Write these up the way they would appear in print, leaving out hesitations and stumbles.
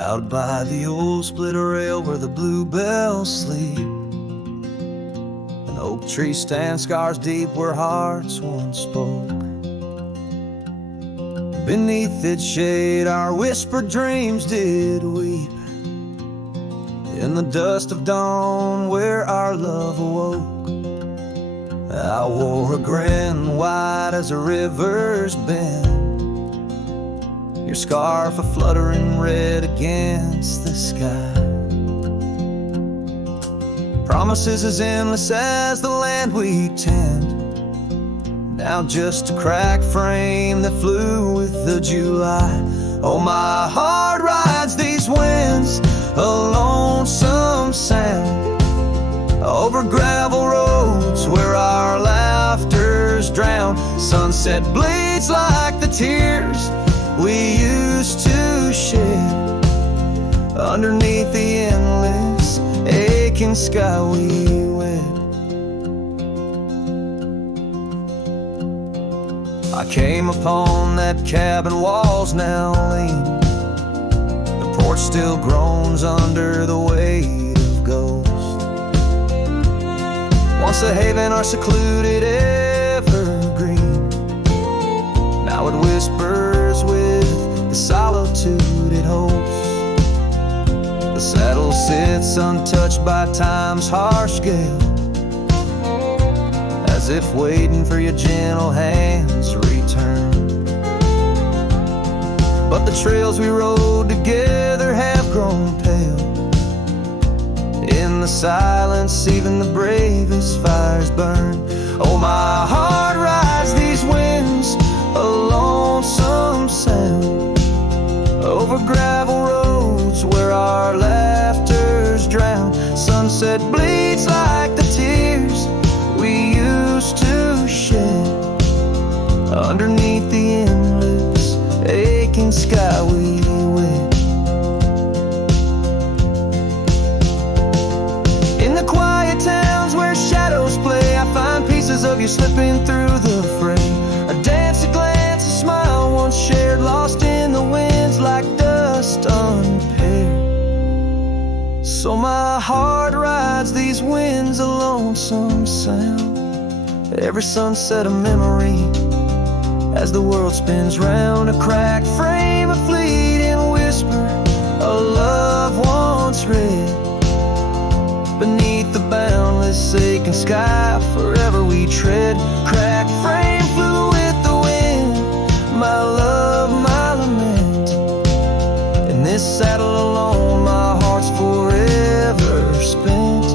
Out by the old split rail where the bluebells sleep, an oak tree stands scars deep where hearts once spoke. Beneath its shade our whispered dreams did weep, in the dust of dawn where our love awoke. I wore a grin wide as a river's bend, your scarf a fluttering red against the sky. Promises as endless as the land we tend, now just a cracked frame that flew with the July. Oh, my heart rides these winds, a lonesome sound, over gravel roads where our laughter's drowned. Sunset bleeds like the tears we used to shed, underneath the endless aching sky we wed. I came upon that cabin, walls now lean, the porch still groans under the weight of ghosts. Once a haven, our secluded evergreen, now it whispers with the solitude it holds. The saddle sits untouched by time's harsh gale, as if waiting for your gentle hand's return. But the trails we rode together have grown pale, in the silence even the bravest fires burn. Oh, my heart rides these winds, a lonesome sound, over gravel roads where our laughter's drowned. Sunset bleeds like the tears we used to shed, underneath the endless aching sky we wed. In the quiet towns where shadows play, I find pieces of you slipping through the fray. A dance, a glance, a smile once shared, lost in the winds like dust unpaired. So my heart rides these winds, a lonesome sound, every sunset a memory, as the world spins round. A cracked frame, a fleeting whisper, a love once read, beneath the boundless aching sky forever we tread. Cracked frame flew with the wind, my love, my lament. In this saddle alone my heart's forever spent.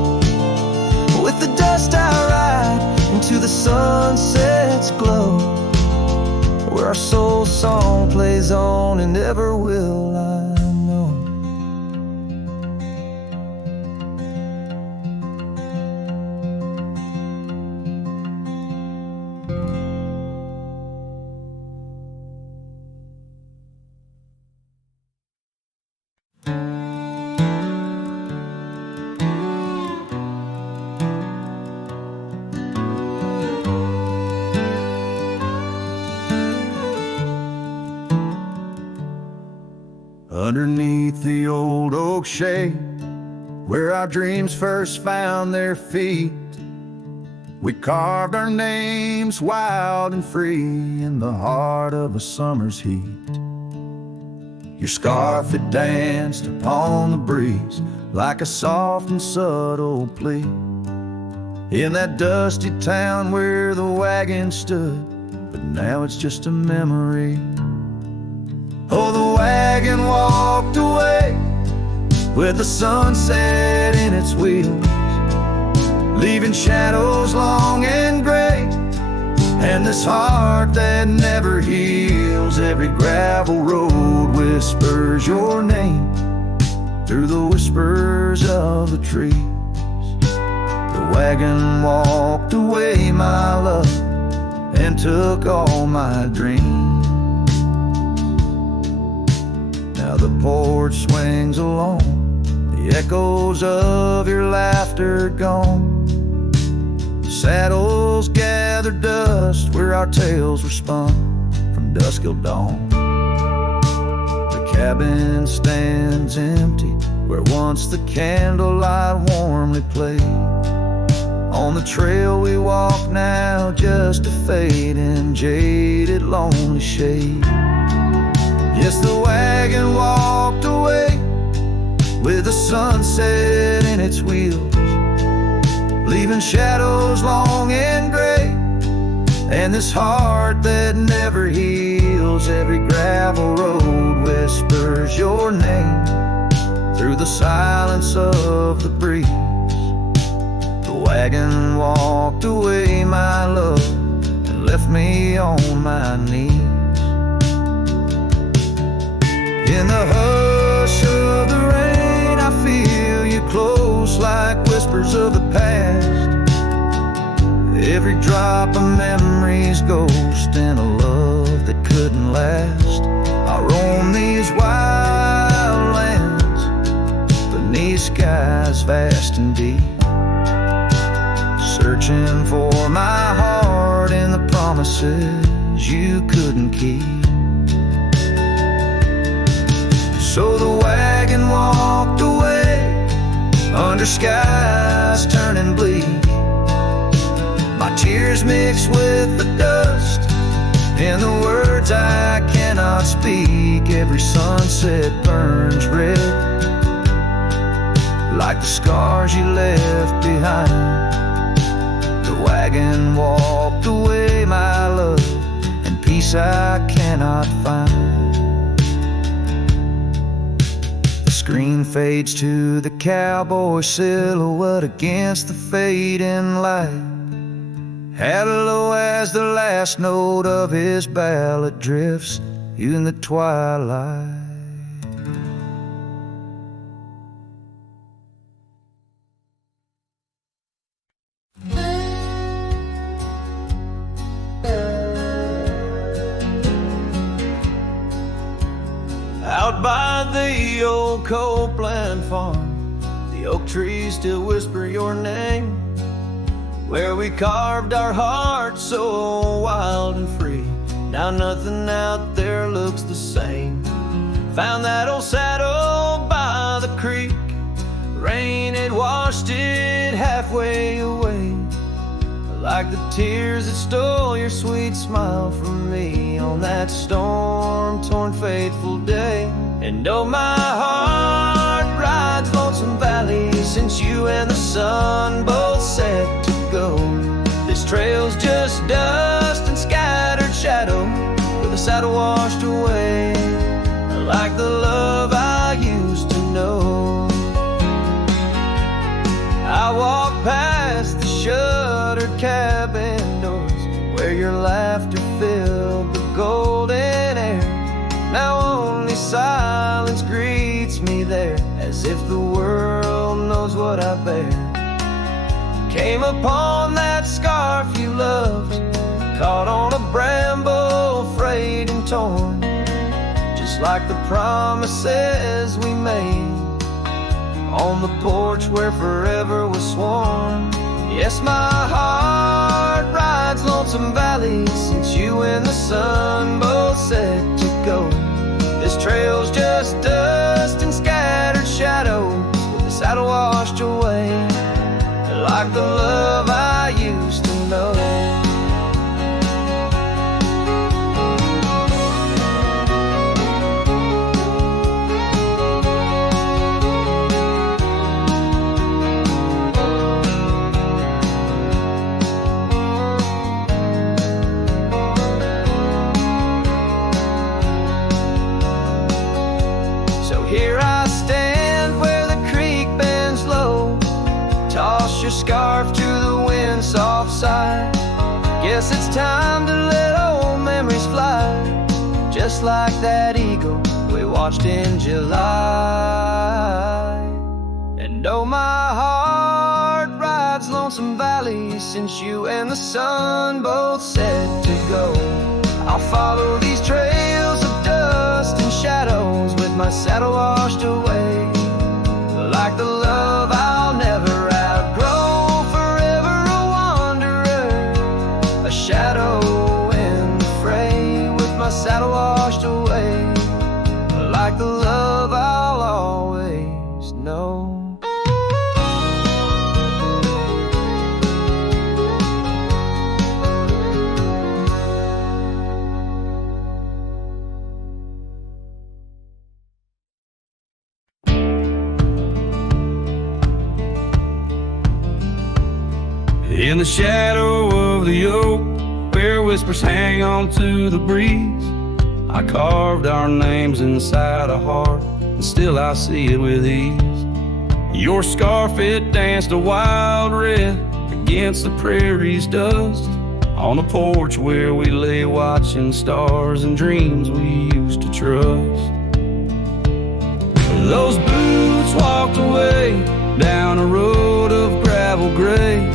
With the dust I ride into the sunset's glow, where our soul song plays on and never will I know. Underneath the old oak shade, where our dreams first found their feet, we carved our names wild and free in the heart of a summer's heat. Your scarf it danced upon the breeze like a soft and subtle plea, in that dusty town where the wagon stood, but now it's just a memory. Oh, the wagon walked away with the sunset in its wheels, leaving shadows long and gray, and this heart that never heals. Every gravel road whispers your name through the whispers of the trees. The wagon walked away, my love, and took all my dreams. Now the porch swings along, the echoes of your laughter gone. Saddles gather dust where our tales were spun from dusk till dawn. The cabin stands empty, where once the candlelight warmly played. On the trail we walk now, just a fading, jaded, lonely shade. Yes, the wagon walked away with the sunset in its wheels, leaving shadows long and gray, and this heart that never heals. Every gravel road whispers your name through the silence of the breeze. The wagon walked away, my love, and left me on my knees. In the hush of the rain, I feel you close like whispers of the past. Every drop of memory's ghost and a love that couldn't last. I roam these wild lands beneath skies vast and deep, searching for my heart in the promises you couldn't keep. So the wagon walked away under skies turning bleak. My tears mix with the dust and the words I cannot speak. Every sunset burns red like the scars you left behind. The wagon walked away, my love, and peace I cannot find. The screen fades to the cowboy silhouette against the fading light. Hello as the last note of his ballad drifts in the twilight. Out by the old Copeland farm, the oak trees still whisper your name, where we carved our hearts so wild and free. Now nothing out there looks the same. Found that old saddle by the creek, rain had washed it halfway away, like the tears that stole your sweet smile from me on that storm-torn fateful day. And oh, my heart rides lonesome valley since you and the sun both set to go. This trail's just dust and scattered shadow, with the saddle washed away, like the love I used to know. I walk past the shuttered cabin doors, where your laughter filled the golden air. Now only silence greets me there, as if the world knows what I bear. Came upon that scarf you loved, caught on a bramble, frayed and torn, just like the promises we made on the porch where forever was sworn. Yes, my heart rides lonesome valley since you and the sun both set to go. This trail's just dust and scattered shadows, with the saddle washed away, like the love I used to know. Here I stand where the creek bends low, toss your scarf to the wind's soft side. Guess it's time to let old memories fly, just like that eagle we watched in July. And oh, my heart rides lonesome valley since you and the sun both said to go. I'll follow these trails of dust and shadows, with my saddle washed away, like the love I'll never outgrow. Forever a wanderer, a shadow in the fray, with my saddle washed away, like the In the shadow of the oak, where whispers hang on to the breeze, I carved our names inside a heart, and still I see it with ease. Your scarf, it danced a wild red against the prairie's dust, on a porch where we lay watching stars and dreams we used to trust. Those boots walked away down a road of gravel gray,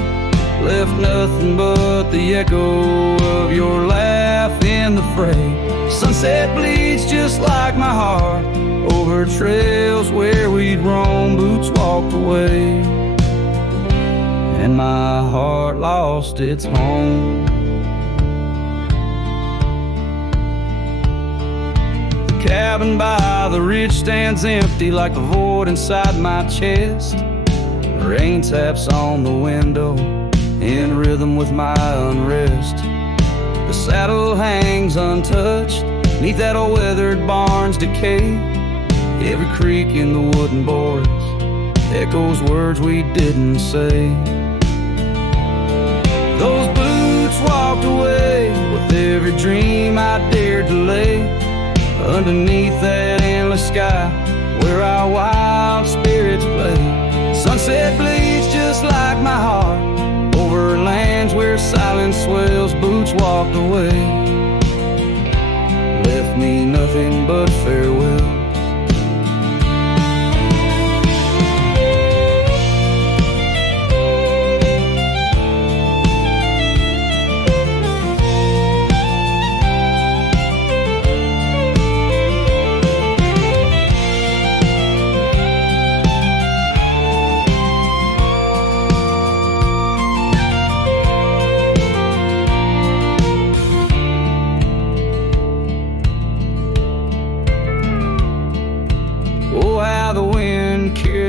left nothing but the echo of your laugh in the fray. Sunset bleeds just like my heart over trails where we'd roam. Boots walked away and my heart lost its home. The cabin by the ridge stands empty like the void inside my chest. Rain taps on the window in rhythm with my unrest. The saddle hangs untouched neath that old weathered barn's decay. Every creak in the wooden boards echoes words we didn't say. Those boots walked away with every dream I dared to lay underneath that endless sky where our wild spirits play. Sunset bleeds just like my heart over lands where silence swells. Boots walked away, left me nothing but farewell.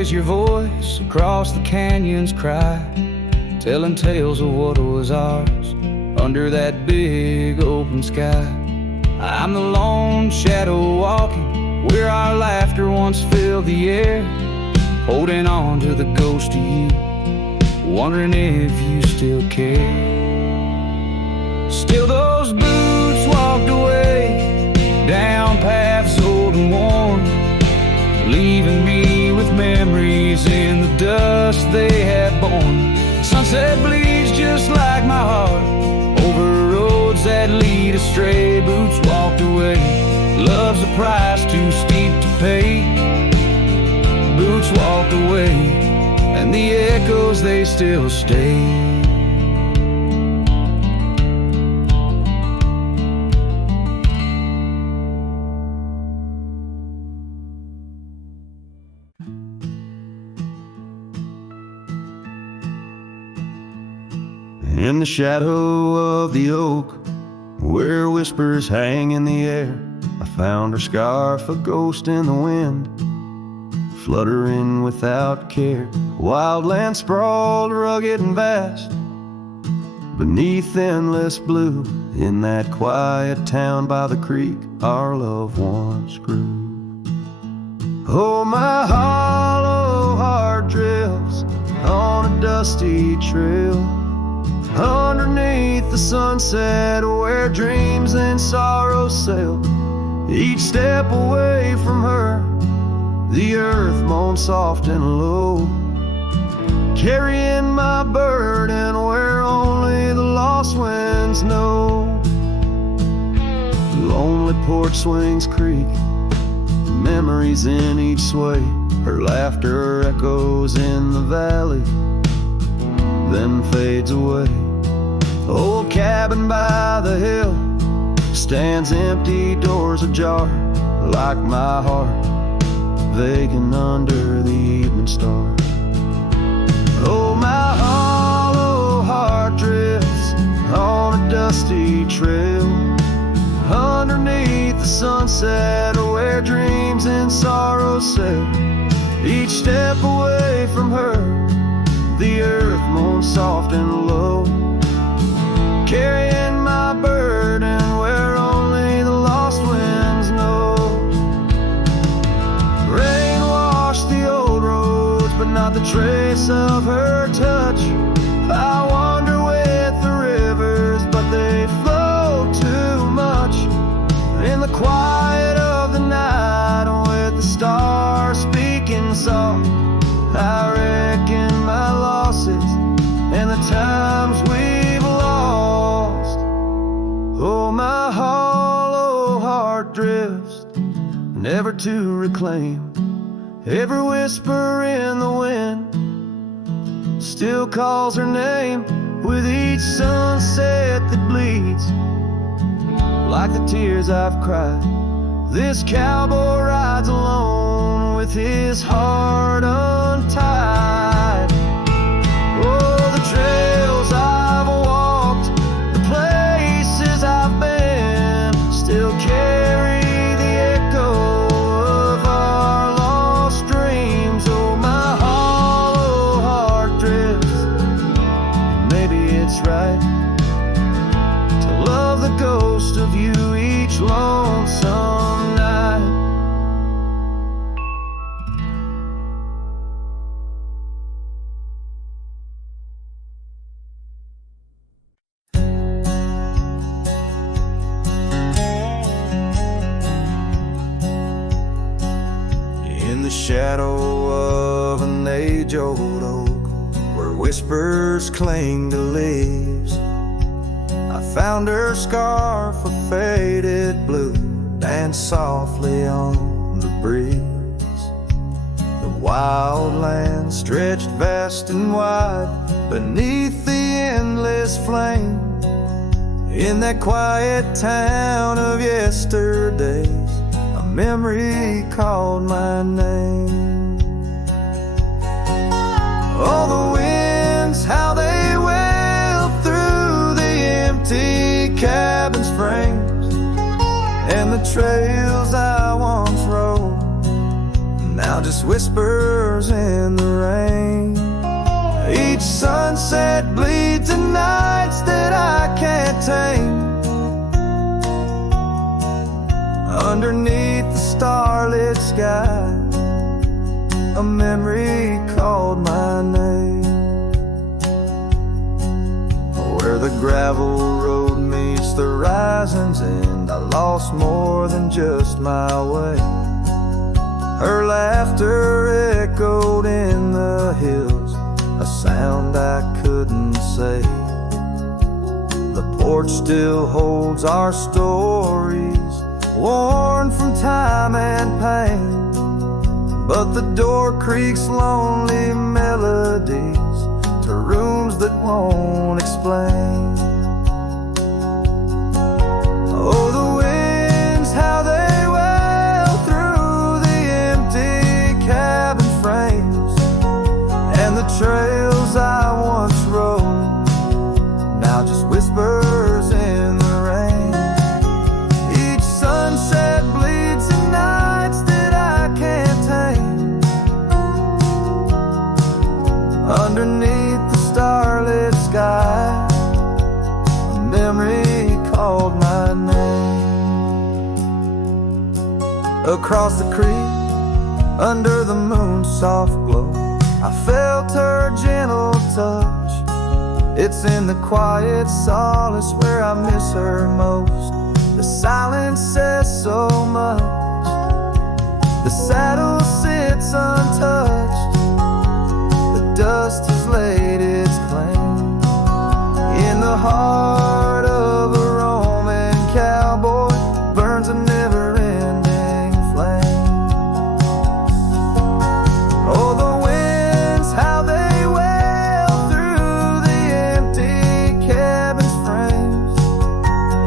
Your voice across the canyon's cry, telling tales of what was ours under that big open sky. I'm the lone shadow walking where our laughter once filled the air, holding on to the ghost of you, wondering if you still care. Still those boots walked away down paths old and worn, leaving me with memories in the dust they had borne. Sunset bleeds just like my heart over roads that lead astray. Boots walked away, love's a price too steep to pay. Boots walked away, and the echoes they still stay. In the shadow of the oak, where whispers hang in the air, I found her scarf, a ghost in the wind, fluttering without care. Wild land sprawled rugged and vast, beneath endless blue. In that quiet town by the creek, our love once grew. Oh, my hollow heart drifts on a dusty trail, underneath the sunset where dreams and sorrows sail. Each step away from her, the earth moans soft and low, carrying my burden where only the lost winds know. Lonely porch swings creak, memories in each sway. Her laughter echoes in the valley, then fades away. Old cabin by the hill stands empty, doors ajar, like my heart vacant under the evening star. Oh, my hollow heart drifts on a dusty trail, underneath the sunset where dreams and sorrows sail. Each step away from her, the earth moans soft and low, carrying my burden where only the lost winds know. Rain washed the old roads, but not the trace of her touch. I wonder the quiet of the night, with the stars speaking soft, I reckon my losses and the times we've lost. Oh, my hollow heart drifts, never to reclaim. Every whisper in the wind still calls her name. With each sunset that bleeds like the tears I've cried, this cowboy rides alone with his heart untied. Oh, the trails I've walked, the places I've been, still carry the echo of our lost dreams. Oh, my hollow heart drifts, maybe it's right to love the ghost of you each lonesome night. In the shadow of an age-old oak, where whispers cling to leaves, I found her scarf of faded blue, dance softly on the breeze. The wild land stretched vast and wide beneath the endless flame. In that quiet town of yesterdays, a memory called my name. Oh, the winds, how they wail through the empty cabin's frames, and the trails I once rode, now just whispers in the rain. Each sunset bleeds in nights that I can't tame. Underneath the starlit sky, a memory called my name. Where the gravel road meets the horizon's end, I lost more than just my way. Her laughter echoed in the hills, a sound I couldn't say. The porch still holds our stories, worn from time and pain, but the door creaks lonely melodies to rooms that won't explain. Oh, the winds, how they wail through the empty cabin frames, and the trails I once rode, now just whispers in the rain. Each sunset bleeds in nights that I can't tame. Underneath the starlit sky, a memory called my name. Across the creek, under the moon's soft glow, I felt her gentle touch. It's in the quiet solace where I miss her most. The silence says so much. The saddle sits untouched. The dust has laid its claim. In the heart of a Roman cowboy burns a never-ending flame. Oh, the winds, how they wail through the empty cabin's frames,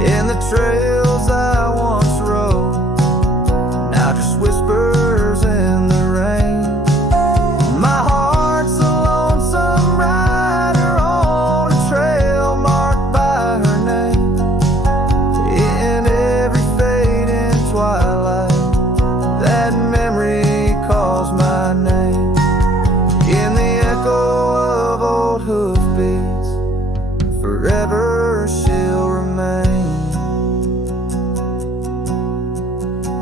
and the trails I once rode, now just whispers in the rain. My heart's a lonesome rider on a trail marked by her name. In every fading twilight, that memory calls my name. In the echo of old hoofbeats, forever she'll remain.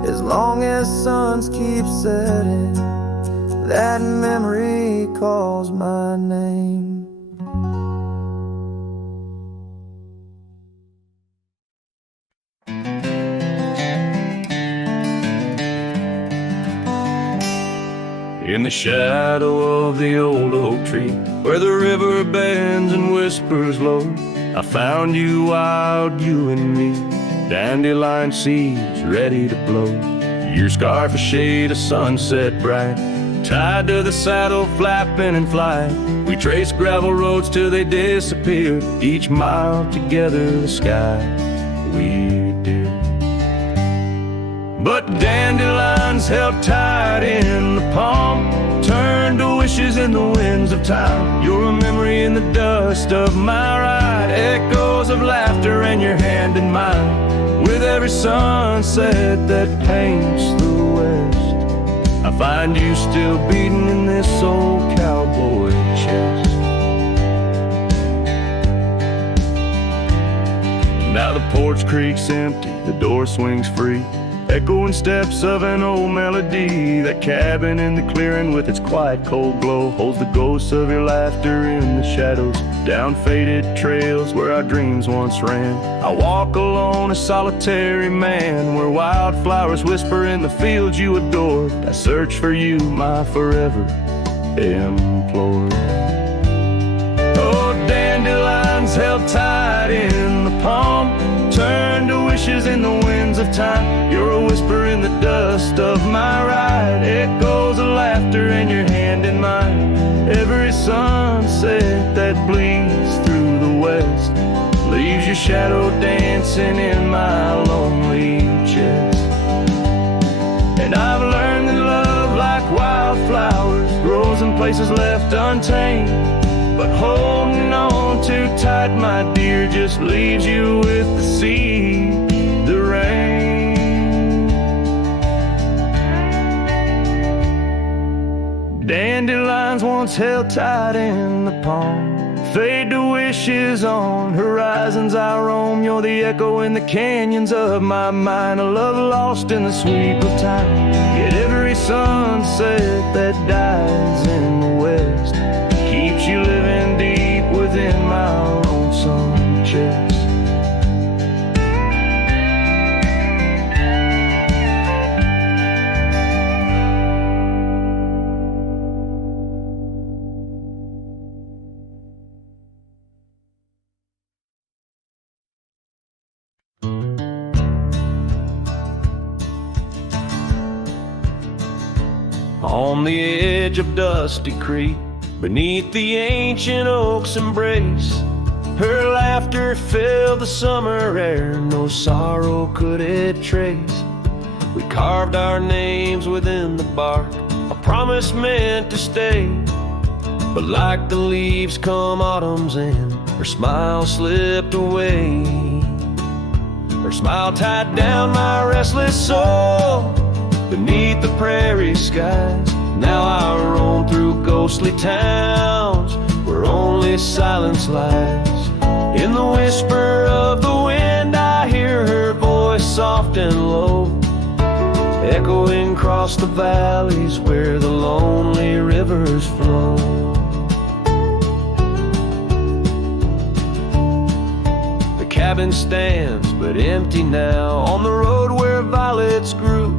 As long as suns keep setting, that memory calls my name. in the shadow of the old oak tree, where the river bends and whispers low. I found you wild, you and me, dandelion seeds ready to blow. Your scarf a shade of sunset bright, tied to the saddle, flapping in flight. We traced gravel roads till they disappeared, each mile together the sky we did. But dandelions held tight in the palm, turned to wishes in the winds of time. You're a memory in the dust of my ride, echoes of laughter in your hand in mine. With every sunset that paints the west, I find you still beating in this old cowboy chest. Now the porch creaks empty, the door swings free, echoing steps of an old melody. That cabin in the clearing with its quiet cold glow holds the ghosts of your laughter in the shadows, down faded trails where our dreams once ran. I walk alone, a solitary man, where wildflowers whisper in the fields you adored. I search for you, my forever implored. Oh, dandelions held tight in the palm, turned to wishes in the winds of time. You're a whisper in the dust of my ride, echoes of laughter in your hand in mine. Every sunset that bleeds through the west leaves your shadow dancing in my lonely chest. And I've learned that love, like wildflowers, grows in places left untamed. But holding on too tight, my dear, just leaves you with the sea, the rain. Dandelions once held tight in the palm, fade to wishes on horizons I roam. You're the echo in the canyons of my mind, a love lost in the sweep of time. Yet every sunset that dies in the west keeps you living deep within my lonesome chest. On the edge of Dusty Creek, beneath the ancient oak's embrace, her laughter filled the summer air, no sorrow could it trace. We carved our names within the bark, a promise meant to stay. But like the leaves come autumn's end, her smile slipped away. Her smile tied down my restless soul beneath the prairie skies. Now I roam through ghostly towns where only silence lies. In the whisper of the wind I hear her voice soft and low, echoing across the valleys where the lonely rivers flow. The cabin stands but empty now on the road where violets grew.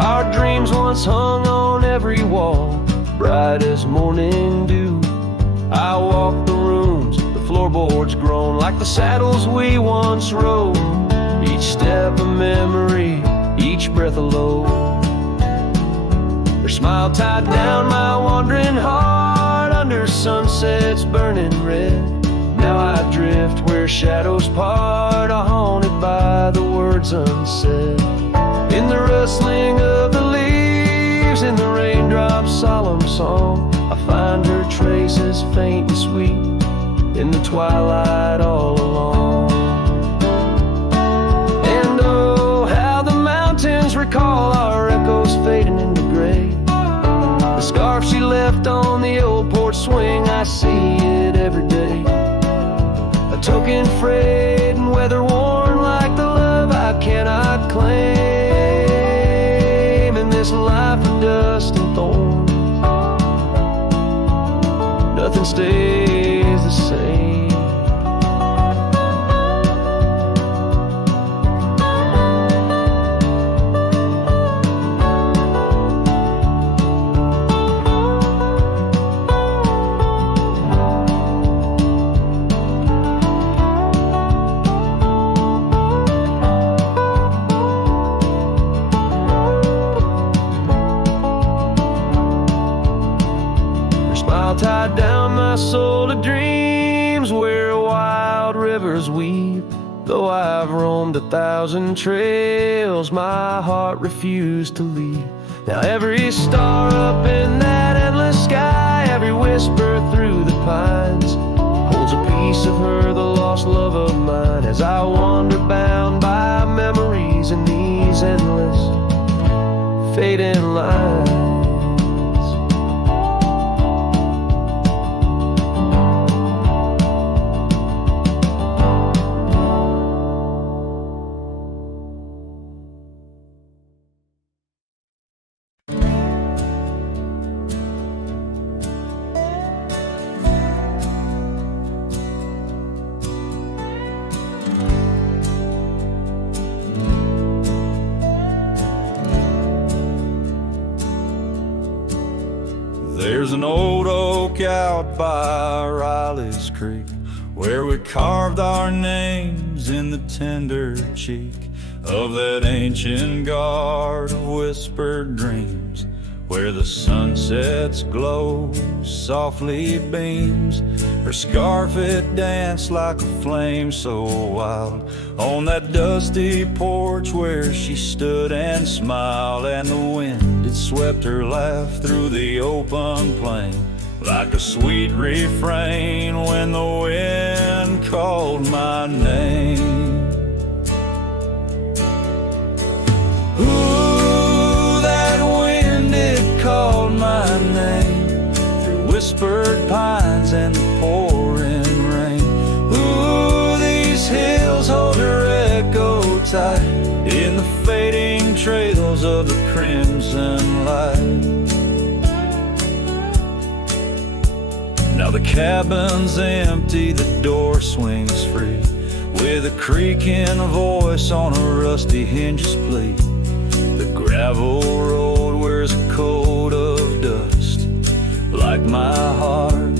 Our dreams once hung on every wall, bright as morning dew. I walk the rooms, the floorboards groan like the saddles we once rode. Each step a memory, each breath a load. Her smile tied down my wandering heart under sunsets burning red. Now I drift where shadows part, haunted by the words unsaid. In the rustling of the leaves, in the raindrops' solemn song, I find her traces faint and sweet in the twilight all along. And oh, how the mountains recall our echoes fading into gray. The scarf she left on the old porch swing, I see it every day. A token frayed and weather worn like the love I cannot claim. This life of dust and thorns, nothing stays the same. my soul to dreams where wild rivers weep. Though I've roamed 1,000 trails, my heart refused to leave. Now every star up in that endless sky, every whisper through the pines, holds a piece of her, the lost love of mine, as I wander bound by memories in these endless fading lines. There's an old oak out by Riley's Creek where we carved our names in the tender cheek of that ancient guard of whispered dreams, where the sunset's glow softly beams. Her scarf it danced like a flame so wild on that dusty porch where she stood and smiled, and the wind it swept her laugh through the open plain like a sweet refrain when the wind called my name. Ooh, that wind it called my name through whispered pines and the pouring rain. Ooh, these hills hold her echo tight in the fading trails of the crimson light. Now the cabin's empty, the door swings free, with a creaking voice on a rusty hinge's plea. The gravel road wears a coat of dust, like my heart,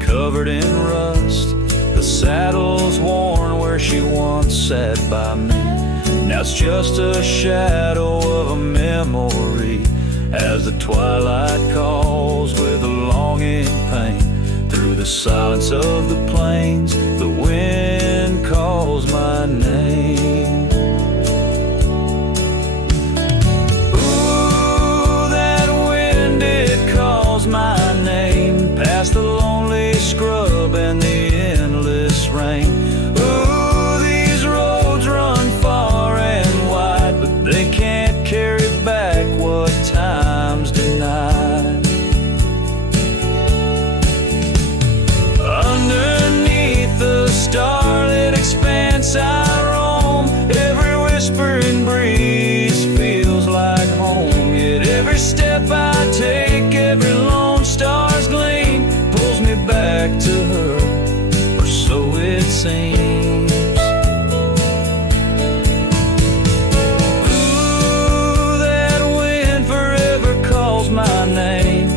covered in rust. The saddle's worn where she once sat by me. Now it's just a shadow of a memory, as the twilight calls with a longing pain. Through the silence of the plains, the wind calls my name. Ooh, that wind, it calls my name, past the lonely scrub and the endless rain. Ooh, these roads run far and wide, but they can't carry back what time's denied. Underneath the starlit expanse I roam, every whispering breeze feels like home. Yet every step I take, every lone star's gleam pulls me back to her, or so it seems. Ooh, that wind forever calls my name,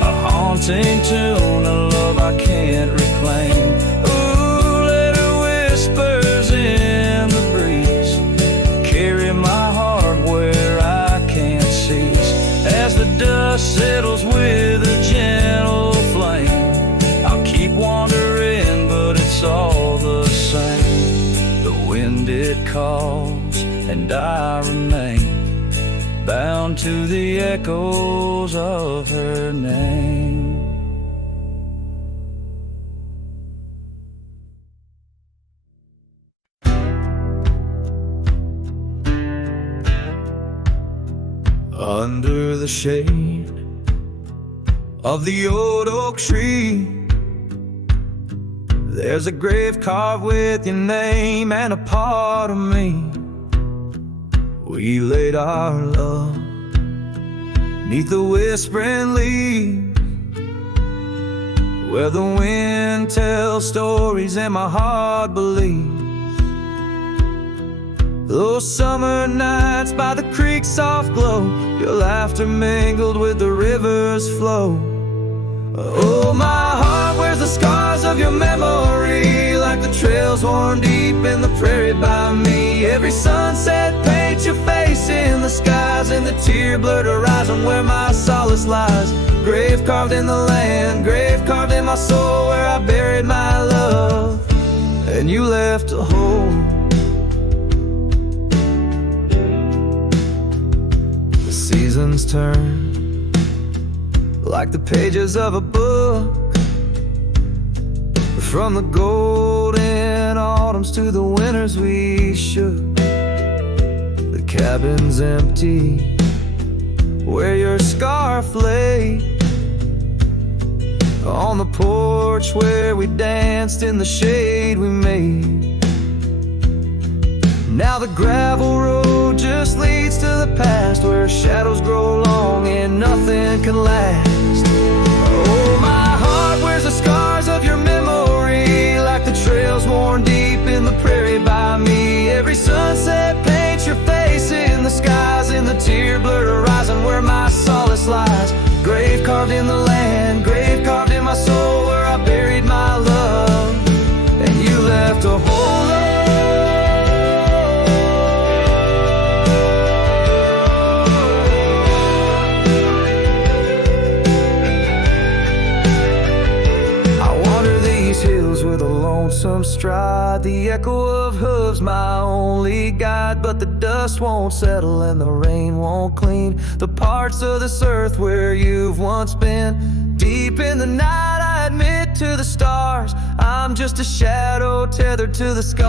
a haunting tune, a love I can't reclaim. Ooh, let her whispers in the breeze carry my heart where I can't cease. As the dust settles with a gentle flame, I'll keep wandering, but it's all the same. The wind it calls and I remain bound to the echoes of her name. Under the shade of the old oak tree, there's a grave carved with your name and a part of me. We laid our love 'neath the whispering leaves, where the wind tells stories and my heart believes. Those summer nights by the creek's soft glow, your laughter mingled with the river's flow. Oh, my heart wears the scars of your memory, like the trails worn deep in the prairie by me. Every sunset paints your face in the skies, and the tear-blurred horizon where my solace lies. Grave carved in the land, grave carved in my soul, where I buried my love, and you left a hole. The seasons turn like the pages of a book, from the golden autumns to the winters we shook. The cabin's empty where your scarf lay, on the porch where we danced in the shade we made. Now the gravel road just leads to the past, where shadows grow long and nothing can last. Oh, my heart wears the scars of your memory, like the trails worn deep in the prairie by me. Every sunset paints your face in the skies, in the tear-blurred horizon where my solace lies. Grave carved in the land, grave carved in my soul, where I buried my love, and you left a hole. With a lonesome stride, the echo of hooves my only guide. But the dust won't settle and the rain won't clean the parts of this earth where you've once been. Deep in the night I admit to the stars, I'm just a shadow tethered to the scars.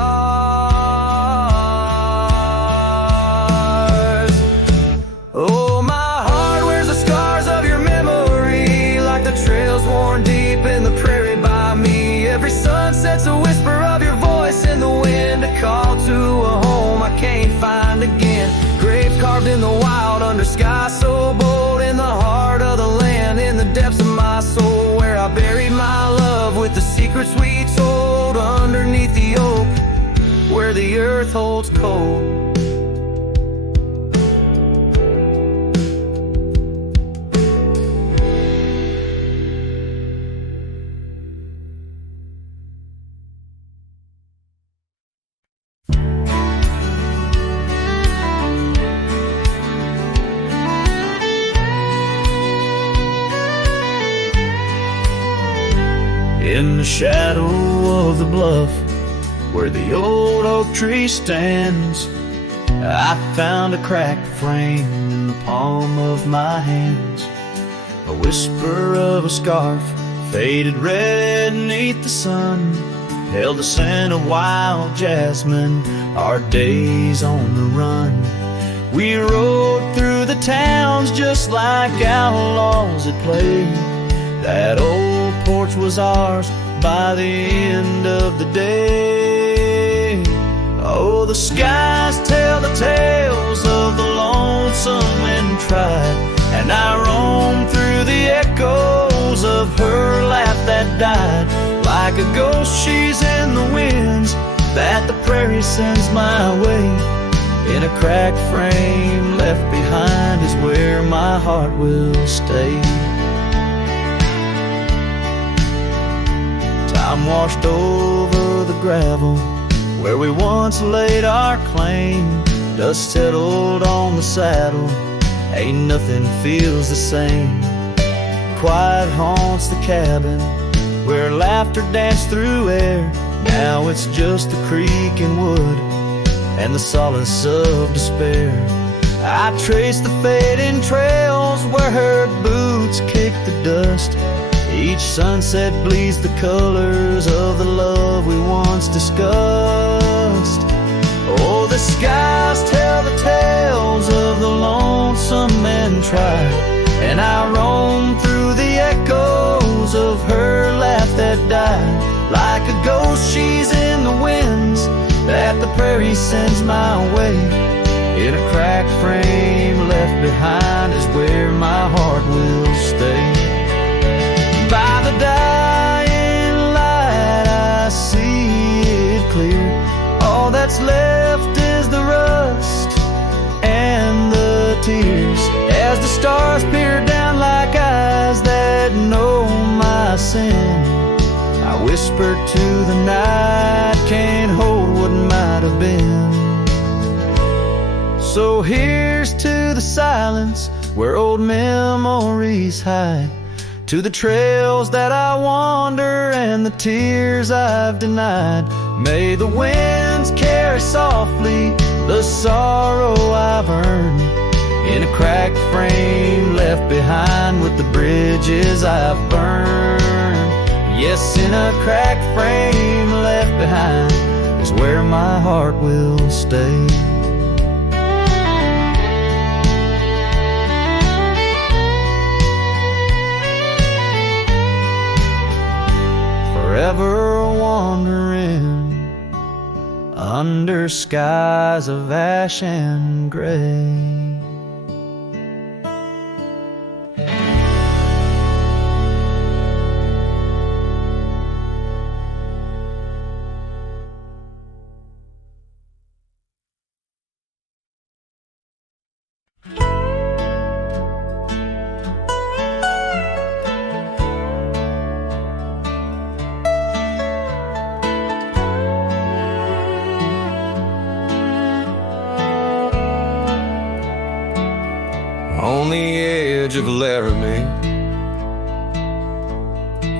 Oh, my heart wears the scars of your memory, like the trails worn deep in the prairie by me. Every sunset's a whisper of your voice in the wind, a call to a home I can't find again. Grave carved in the wild under sky so bold, in the heart of the land, in the depths of my soul, where I buried my love with the secrets we told, underneath the oak where the earth holds cold. In the shadow of the bluff where the old oak tree stands, I found a cracked frame in the palm of my hands. A whisper of a scarf, faded red beneath the sun, held the scent of wild jasmine, our days on the run. We rode through the towns just like outlaws at play. That old porch was ours by the end of the day. Oh, the skies tell the tales of the lonesome and tried, and I roam through the echoes of her laugh that died. Like a ghost she's in the winds that the prairie sends my way. In a cracked frame left behind is where my heart will stay. Time washed over the gravel where we once laid our claim. Dust settled on the saddle, ain't nothing feels the same. Quiet haunts the cabin where laughter danced through air. Now it's just the creaking wood and the solace of despair. I trace the fading trails where her boots kick the dust. Each sunset bleeds the colors of the love we once discussed. Oh, the skies tell the tales of the lonesome and tried, and I roam through the echoes of her laugh that died. Like a ghost she's in the winds that the prairie sends my way. In a cracked frame left behind is where my heart will stay. By the dying light I see it clear. All that's left is the rust and the tears, as the stars peer down like eyes that know my sin. I whisper to the night, can't hold what might have been. So here Here's to the silence where old memories hide, to the trails that I wander and the tears I've denied. May the winds carry softly the sorrow I've earned, in a cracked frame left behind with the bridges I've burned. Yes, in a cracked frame left behind is where my heart will stay. Forever wandering under skies of ash and gray. On the edge of Laramie,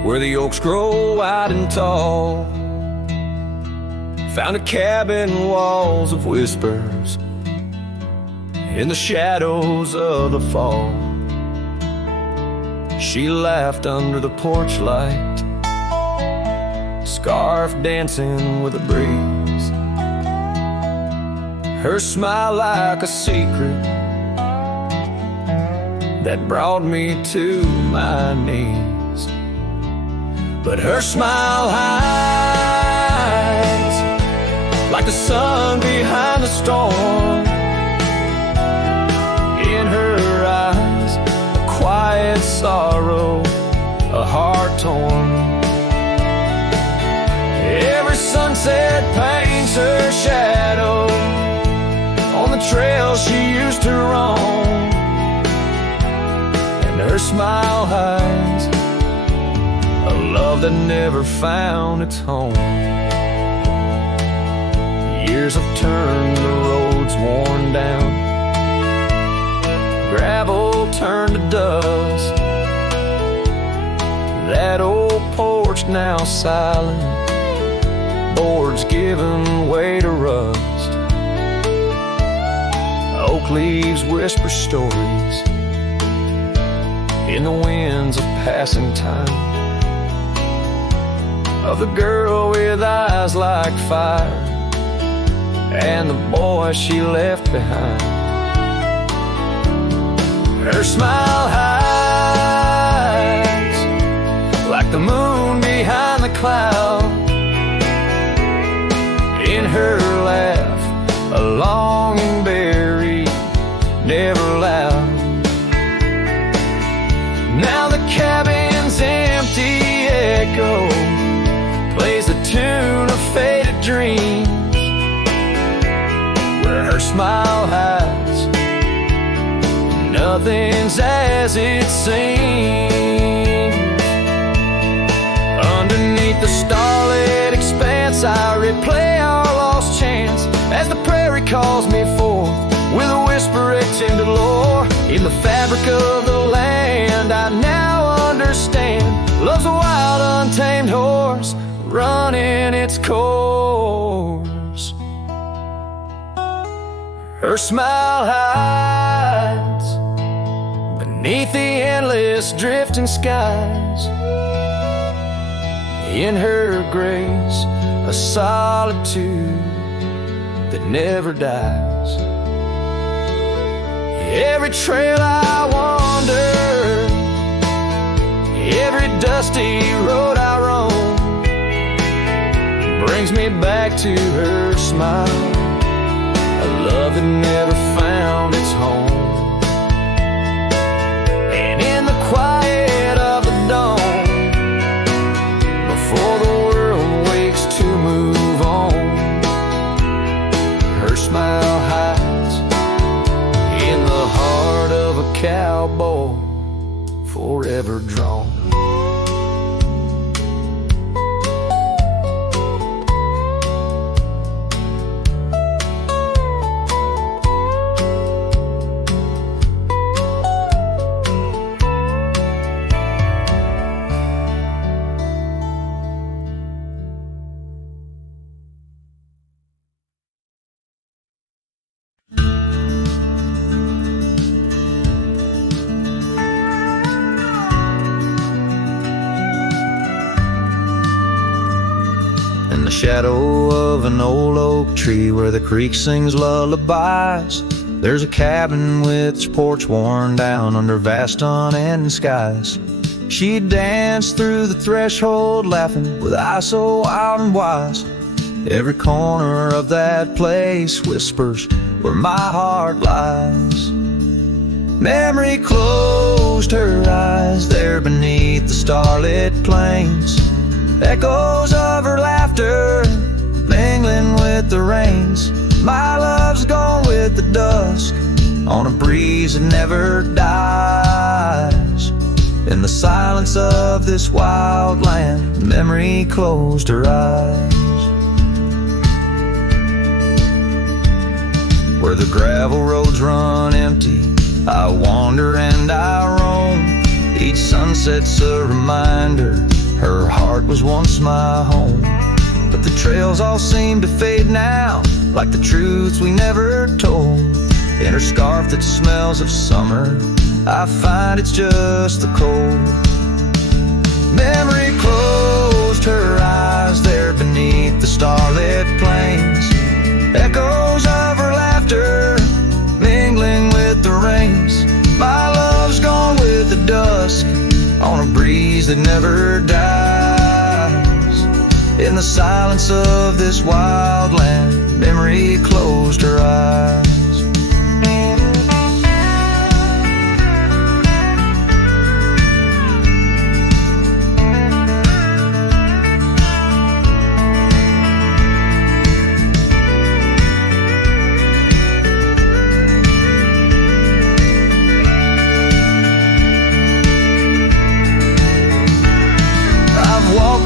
where the oaks grow wide and tall, found a cabin, walls of whispers in the shadows of the fall. She laughed under the porch light, scarf dancing with a breeze, her smile like a secret that brought me to my knees. But her smile hides like the sun behind the storm. In her eyes, a quiet sorrow, a heart torn. Every sunset paints her shadow on the trail she used to roam. Her smile hides a love that never found its home. Years have turned the roads worn down, gravel turned to dust. That old porch now silent, boards giving way to rust. Oak leaves whisper stories in the winds of passing time, of the girl with eyes like fire and the boy she left behind. Her smile hides like the moon behind the cloud. In her laugh, a longing buried, never loud. Now the cabin's empty echo plays the tune of faded dreams, where her smile hides nothing's as it seems. Underneath the starlit expanse, I replay our lost chance as the prairie calls me forth with a whisper of tender lore. In the fabric of the land I now understand, love's a wild untamed horse running its course. Her smile hides beneath the endless drifting skies. In her grace, a solitude that never dies. Every trail I wander, every dusty road I roam, brings me back to her smile, a love that never found its home. And in the quiet of the dawn, before the world wakes to move on, her smile hides in the heart of a cowboy forever drawn. the shadow of an old oak tree where the creek sings lullabies, there's a cabin with its porch worn down under vast unending skies. She'd dance through the threshold laughing with eyes so wild and wise. Every corner of that place whispers where my heart lies. Memory closed her eyes there beneath the starlit plains. Echoes of her laughter mingling with the rains. My love's gone with the dusk on a breeze that never dies. In the silence of this wild land, memory closed her eyes. Where the gravel roads run empty, I wander and I roam. Each sunset's a reminder her heart was once my home. But the trails all seem to fade now, like the truths we never told. In her scarf that smells of summer, I find it's just the cold. Memory closed her eyes there beneath the starlit plains. Echoes of her laughter mingling with the rains. My love's gone with the dusk on a breeze that never dies. In the silence of this wild land, memory closed her eyes.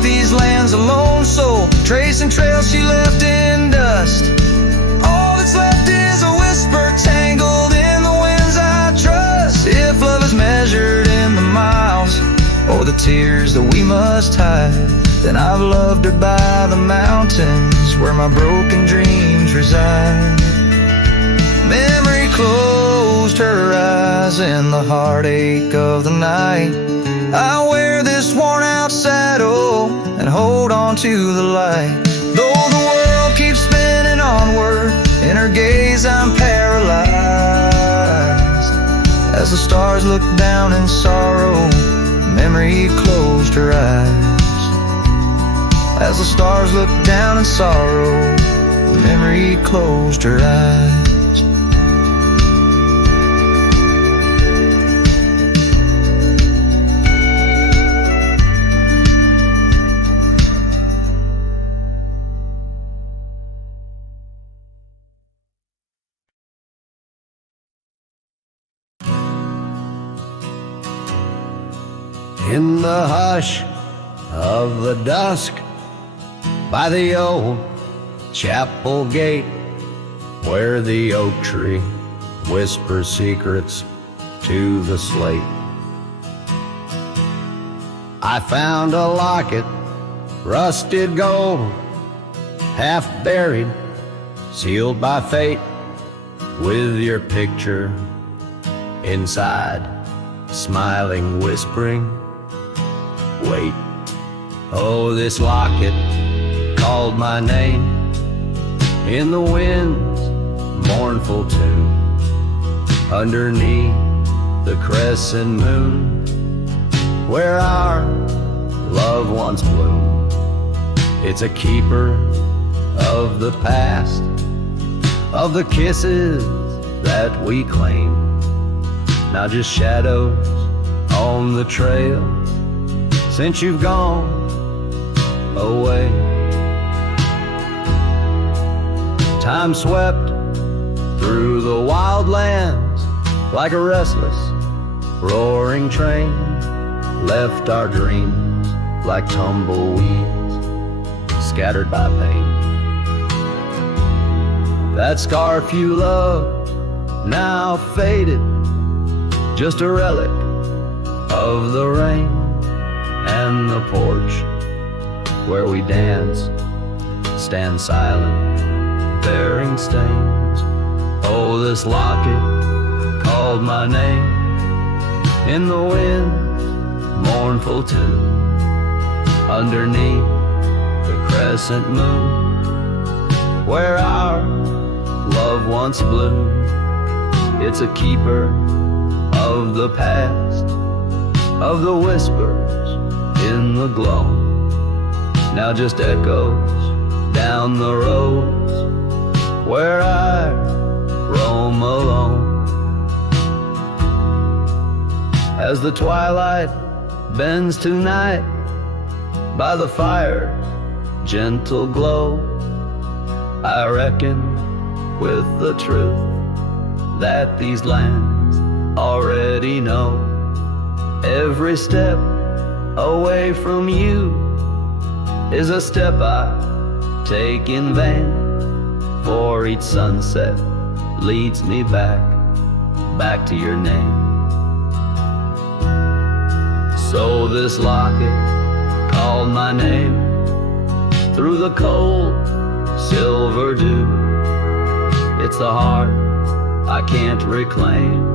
These lands a lone soul, tracing trails she left in dust. All that's left is a whisper tangled in the winds I trust. If love is measured in the miles or the tears that we must hide, then I've loved her by the mountains where my broken dreams reside. Memory closed her eyes in the heartache of the night. I wear this worn out saddle and hold on to the light. Though the world keeps spinning onward, in her gaze I'm paralyzed. As the stars look down in sorrow, memory closed her eyes. As the stars look down in sorrow, memory closed her eyes. In the hush of the dusk, by the old chapel gate, where the oak tree whispers secrets to the slate, I found a locket, rusted gold, half buried, sealed by fate, with your picture inside, smiling, whispering, wait. Oh, this locket called my name in the wind's mournful tune, underneath the crescent moon, where our love once bloomed. It's a keeper of the past, of the kisses that we claim, now just shadows on the trail since you've gone away. Time swept through the wild lands like a restless, roaring train, left our dreams like tumbleweeds scattered by pain. That scarf you loved, now faded, just a relic of the rain, and the porch where we dance, stand silent, bearing stains. Oh, this locket called my name in the wind's mournful tune, underneath the crescent moon, where our love once bloomed. It's a keeper of the past, of the whispers in the gloam. Now just echoes down the roads where I roam alone. As the twilight bends to night by the fire's gentle glow, I reckon with the truth that these lands already know. Every step away from you is a step I take in vain, for each sunset leads me back to your name. So this locket called my name through the cold silver dew. It's the heart I can't reclaim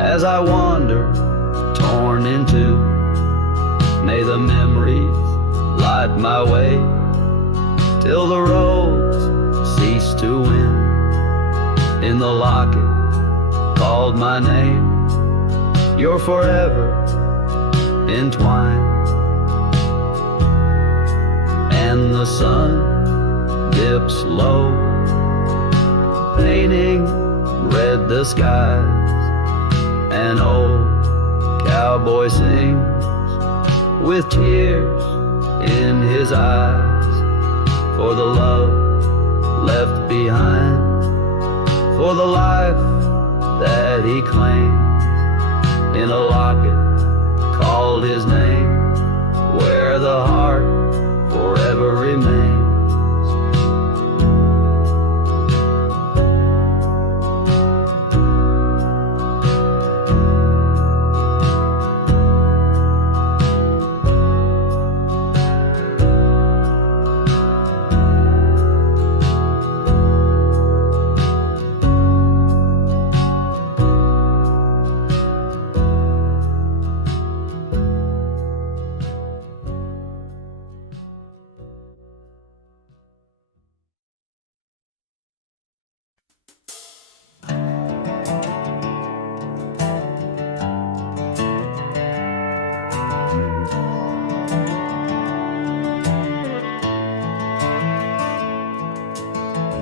as I wander torn in two. May the memories light my way till the roads cease to win. In the locket called my name, you're forever entwined. And the sun dips low, painting red the skies. An old cowboy sings with tears in his eyes, for the love left behind, for the life that he claims. In a locket called his name, where the heart forever remains.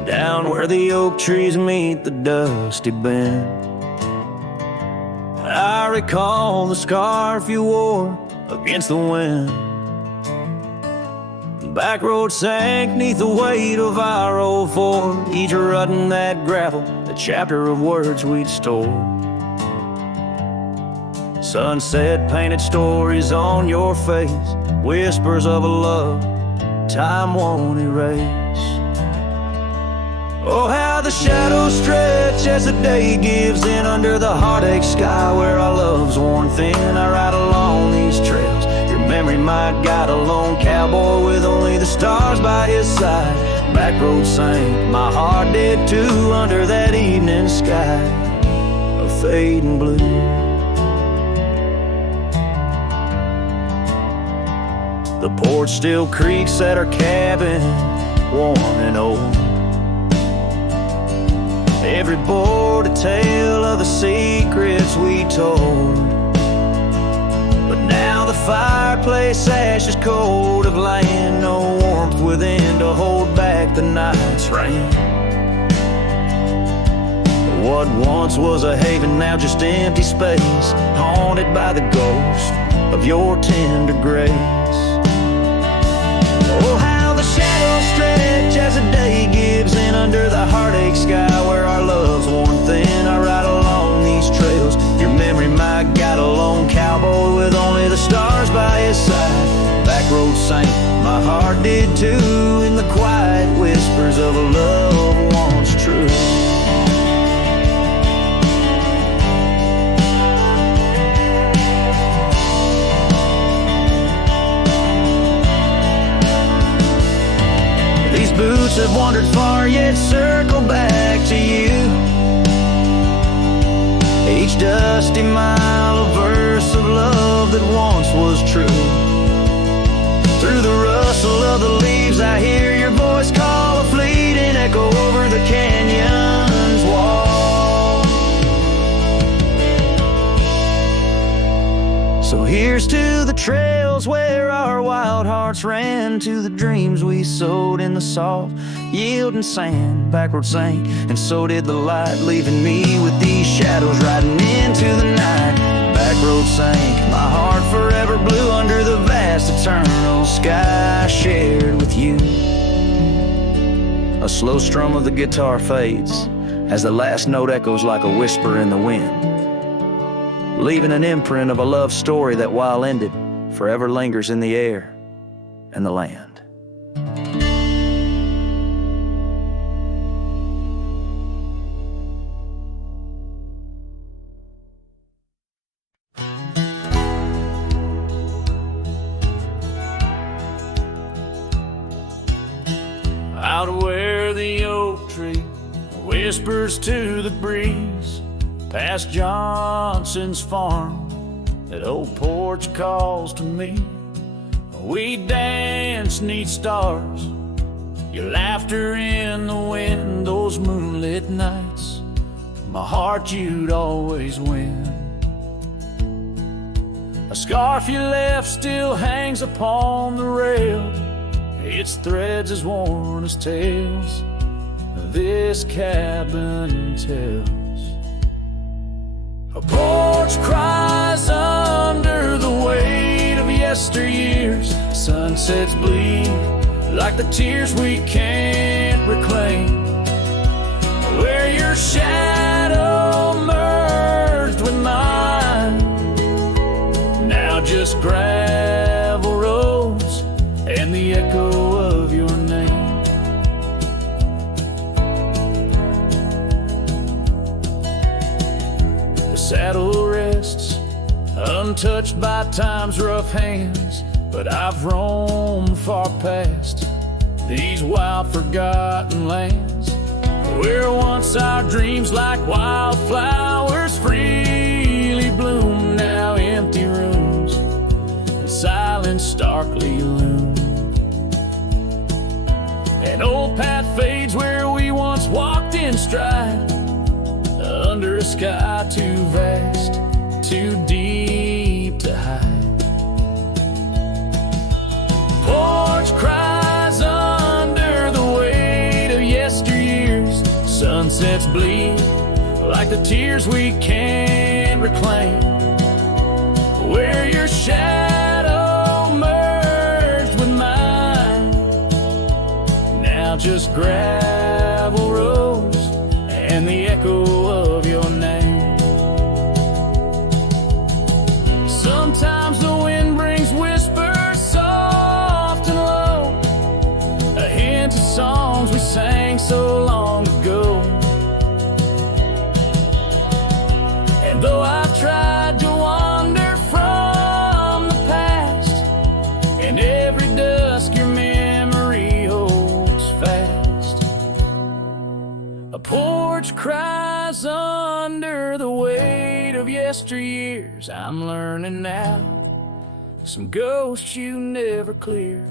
Down where the oak trees meet the dusty bend, I recall the scarf you wore against the wind. The back road sank neath the weight of our old Ford, each rutting that gravel, a chapter of words we'd stored. Sunset painted stories on your face, whispers of a love time won't erase. Oh, how the shadows stretch as the day gives in under the heartache sky where our love's worn thin. I ride along these trails, your memory might guide a lone cowboy with only the stars by his side. Back road sank, my heart did too, under that evening sky of fading blue. The porch still creaks at our cabin, worn and old. Every board a tale of the secrets we told. But now the fireplace ash is cold of land, no warmth within to hold back the night's rain. What once was a haven, now just empty space, haunted by the ghost of your tender grace. Oh, how the shadows stretch as the day gives in under the heartache sky where our love's worn thin. I ride along these trails, your memory might guide a lone cowboy with only the stars by his side. Back road sank, my heart did too, in the quiet whispers of a love once true. These boots have wandered far, yet circle back to you. Each dusty mile, a verse of love that once was true. Through the rust rustle of the leaves, I hear your voice call a fleeting echo over the canyon's wall. So here's to the trails where our wild hearts ran, to the dreams we sowed in the soft yielding sand. Backward sank, and so did the light, leaving me with these shadows riding into the night. Back road sank, my heart forever blue under the vast eternal sky shared with you. A slow strum of the guitar fades as the last note echoes like a whisper in the wind, leaving an imprint of a love story that, while ended, forever lingers in the air and the land. Out where the oak tree whispers to the breeze, past Johnson's farm, that old porch calls to me. We dance 'neath stars, your laughter in the wind, those moonlit nights, my heart you'd always win. A scarf you left still hangs upon the rail, its threads as worn as tales this cabin tells. A porch cries under the weight of yesteryears, sunsets bleed like the tears we can't reclaim, where your shadow merged with mine, now just gravel roads and the echo of your name. The saddle rests untouched by time's rough hands, but I've roamed far past these wild forgotten lands, where once our dreams like wildflowers freely bloom, now empty rooms and silence starkly loom. An old path fades where we once walked in stride, under a sky too vast, too deep to hide. Porch cries under the weight of yesteryears, sunsets bleed like the tears we can't reclaim, where your shadow merged with mine, now just gravel roads and the echo of your name. Sometimes the wind brings whispers soft and low, a hint of songs we sang so long ago. And though I've tried to wander from the past, in every dusk your memory holds fast. A porch cries under the weight of yesteryears, I'm learning now, some ghosts you never clear,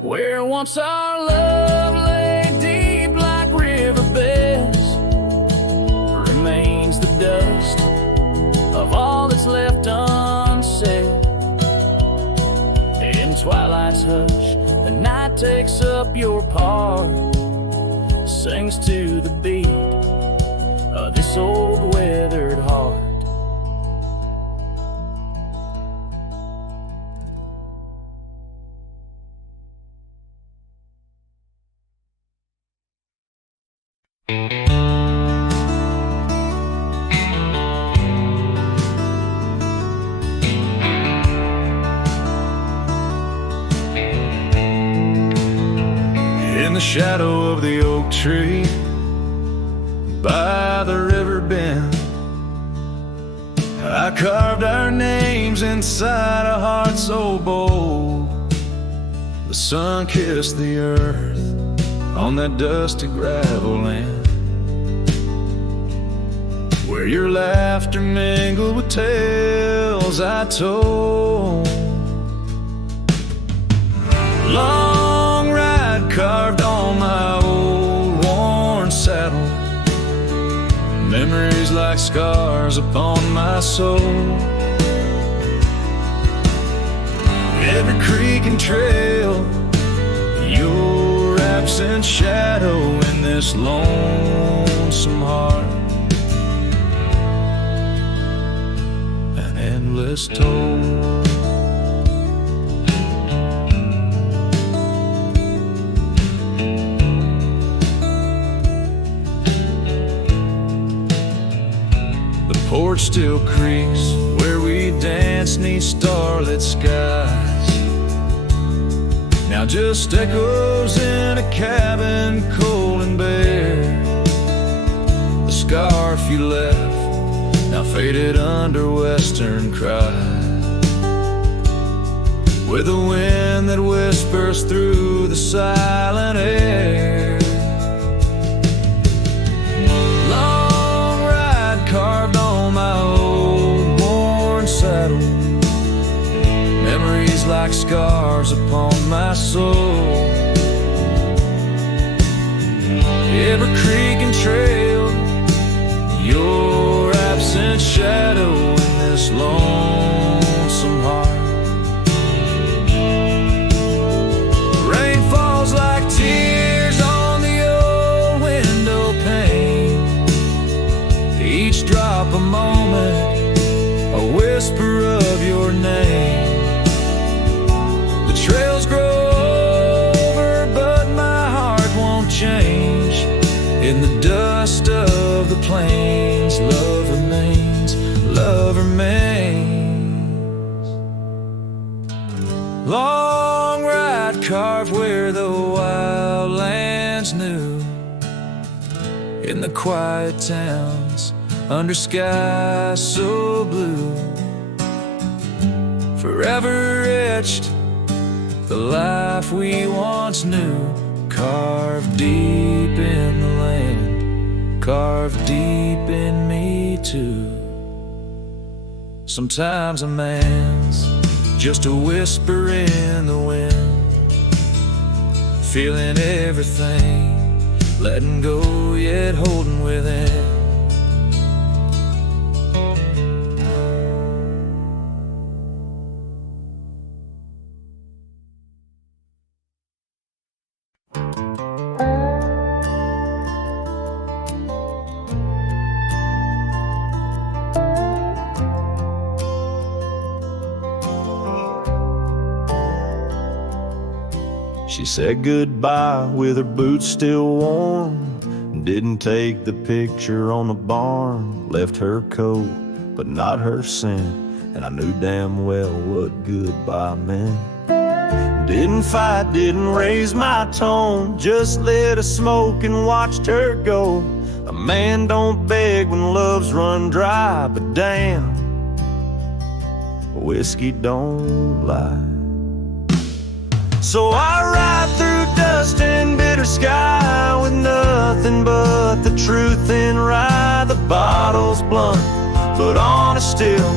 where once our love lay deep like riverbeds, remains the dust of all that's left unsaid. In twilight's hush, the night takes up your part, sings to the beat of this old weathered heart. In the shadow of the oak tree by the river bend, I carved our names inside a heart so bold. The sun kissed the earth on that dusty gravel land, where your laughter mingled with tales I told. Long ride carved on my old worn saddle, memories like scars upon my soul. Every creek and trail, your absent shadow in this lonesome heart, an endless toll. The porch still creaks where we dance 'neath starlit skies. Now just echoes in a cabin cold and bare. The scarf you left, now faded under western cries, with a wind that whispers through the silent air. Long ride carved on my old worn saddle, memories like scars upon my soul. Every creek and trail, your absent shadow in this lonesome heart. Rain falls like tears on the old window pane, each drop a moment, a whisper of your name. Trails grow over, but my heart won't change. In the dust of the plains, love remains, love remains. Long ride carved where the wildlands knew, in the quiet towns, under skies so blue. Forever etched the life we once knew, carved deep in the land, carved deep in me too. Sometimes a man's just a whisper in the wind, feeling everything, letting go yet holding within. She said goodbye with her boots still warm, didn't take the picture on the barn, left her coat but not her scent, and I knew damn well what goodbye meant. Didn't fight, didn't raise my tone, just lit a smoke and watched her go. A man don't beg when love's run dry, but damn, whiskey don't lie. So I ride through dust and bitter sky with nothing but the truth in rye. The bottle's blunt, but honest still,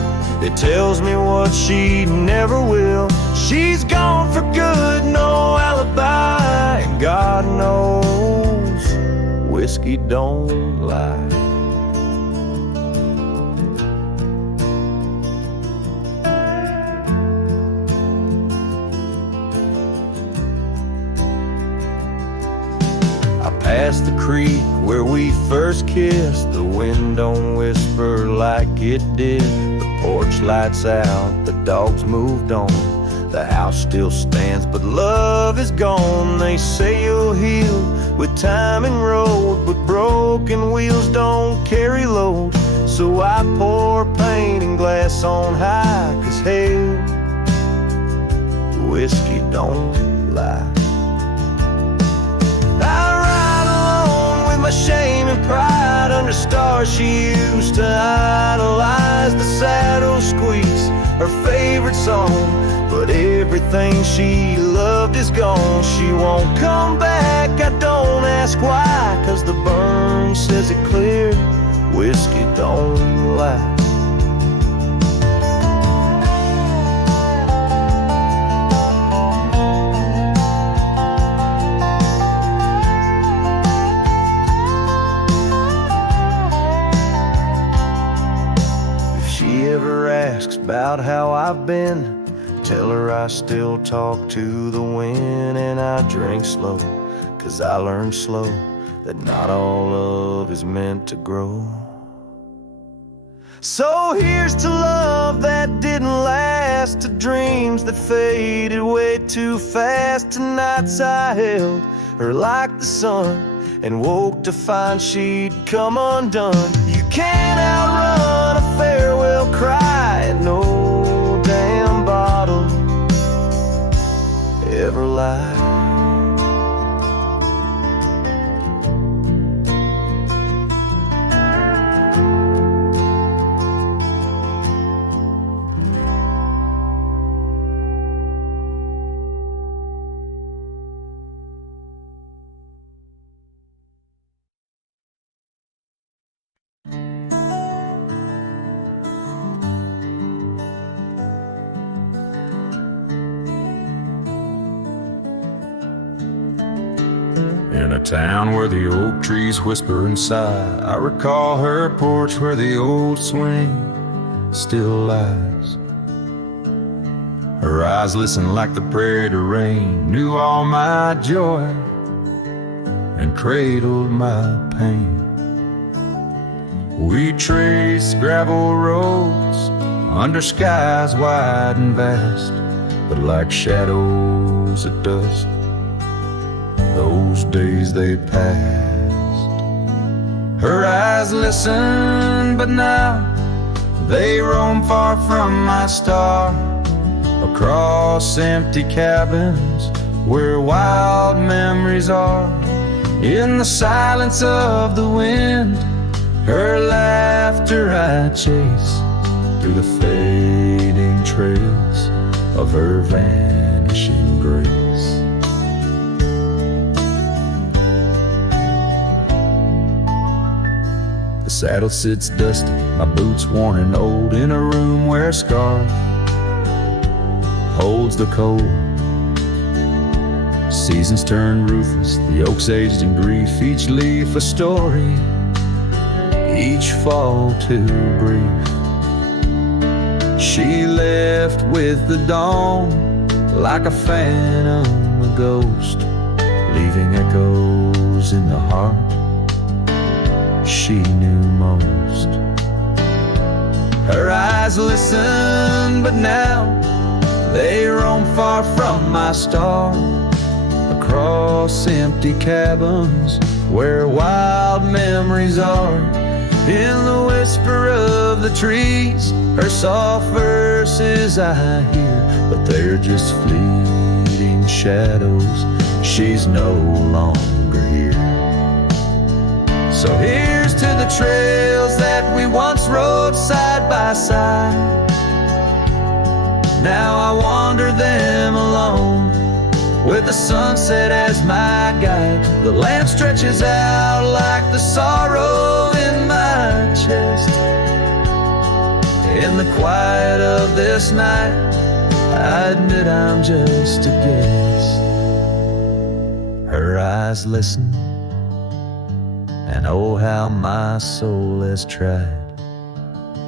it tells me what she never will. She's gone for good, no alibi, and God knows whiskey don't lie. Past the creek where we first kissed, the wind don't whisper like it did. The porch lights out, the dogs moved on, the house still stands, but love is gone. They say you'll heal with time and road, but broken wheels don't carry load. So I pour paint and glass on high, 'cause hell, whiskey don't lie. My shame and pride under stars she used to idolize. The saddle squeaks, her favorite song, but everything she loved is gone. She won't come back, I don't ask why, 'cause the burn says it clear, whiskey don't lie. ever asks about how I've been, tell her I still talk to the wind. And I drink slow, 'cause I learned slow that not all love is meant to grow. So here's to love that didn't last, to dreams that faded way too fast, to nights I held her like the sun and woke to find she'd come undone. You can't outrun a farewell cry, and no damn bottle ever lied. In a town where the oak trees whisper and sigh, I recall her porch where the old swing still lies. Her eyes listened like the prairie to rain, knew all my joy and cradled my pain. We traced gravel roads under skies wide and vast, but like shadows at dusk, those days they passed. Her eyes listen, but now they roam far from my star, across empty cabins where wild memories are. In the silence of the wind, her laughter I chase through the fading trails of her vanishing grace. The saddle sits dusty, my boots worn and old, in a room where a scarf holds the cold. Seasons turn ruthless, the oaks aged in grief, each leaf a story, each fall too brief. She left with the dawn like a phantom, a ghost, leaving echoes in the heart she knew most. Her eyes listen, but now they roam far from my star, across empty cabins where wild memories are. In the whisper of the trees, her soft verses I hear, but they're just fleeting shadows, she's no longer here. So here's to the trails that we once rode side by side. Now I wander them alone, with the sunset as my guide. The land stretches out like the sorrow in my chest. In the quiet of this night, I admit I'm just a guest. Her eyes listen, and oh how my soul has tried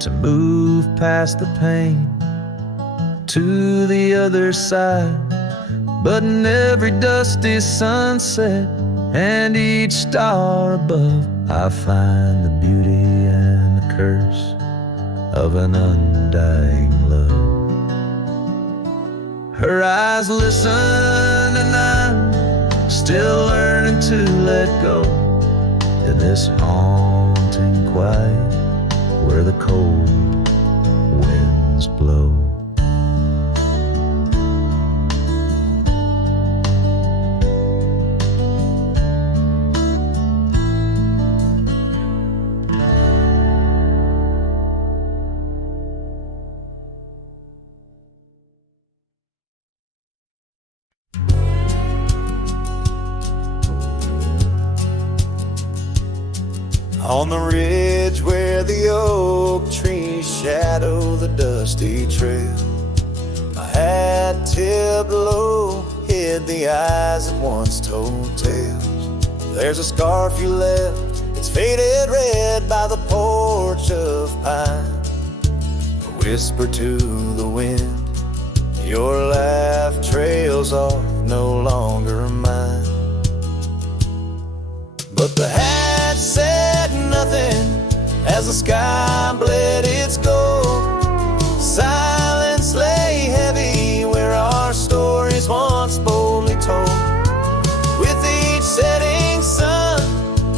to move past the pain to the other side. But in every dusty sunset and each star above, I find the beauty and the curse of an undying love. Her eyes listen, and I'm still learning to let go in this haunting quiet where the cold winds blow. On the ridge where the oak trees shadow the dusty trail, my hat tipped low hid the eyes that once told tales. There's a scarf you left, it's faded red by the porch of pine. whisper to the wind. Your laugh trails off, no longer mine. But the hat said nothing as the sky bled its gold. Silence lay heavy where our stories once boldly told. With each setting sun,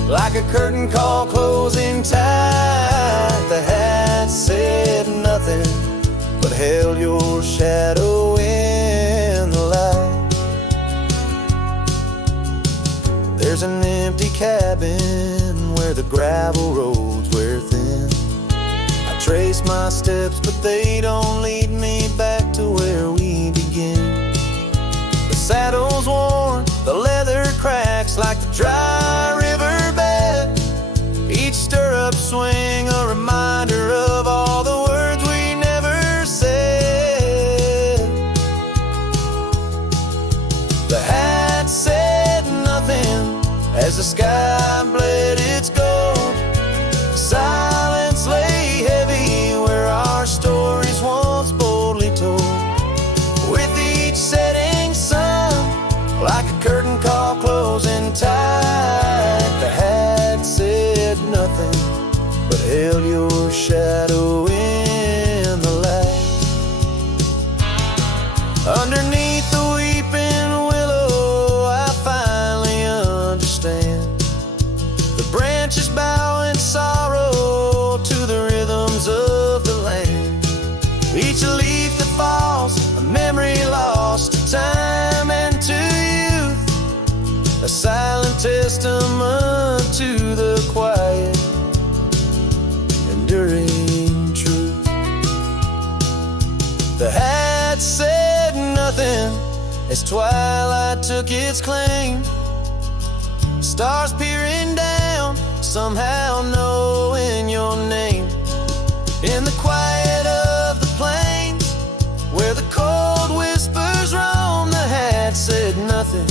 like a curtain call closing tight, the hat said nothing but held your shadow in the light. There's an empty cabin where the gravel roads wear thin. I trace my steps, but they don't lead me back to where we begin. The saddle's worn, the leather cracks like the dry riverbed. Each stirrup swing a reminder of all the words we never said. The hat said nothing as the sky bled its gold. Silence lay heavy where our stories once boldly told. With each setting sun, like a curtain call closing tight, the hat said nothing but held your shadow in the light. Underneath the weeping willow, I finally understand. The branches bow in sorrow to the rhythms of the land. Each leaf that falls, a memory lost to time and to youth, a silent testament to the quiet, enduring truth. The hat said nothing as twilight took its claim. Stars peering down, somehow knowing your name. In the quiet of the plains, where the cold whispers roam, the hat said nothing,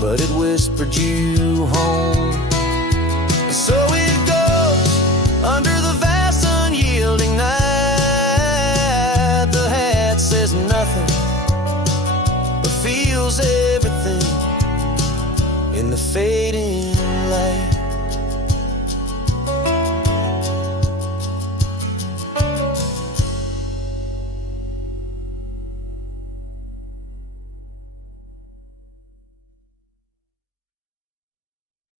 but it whispered you home.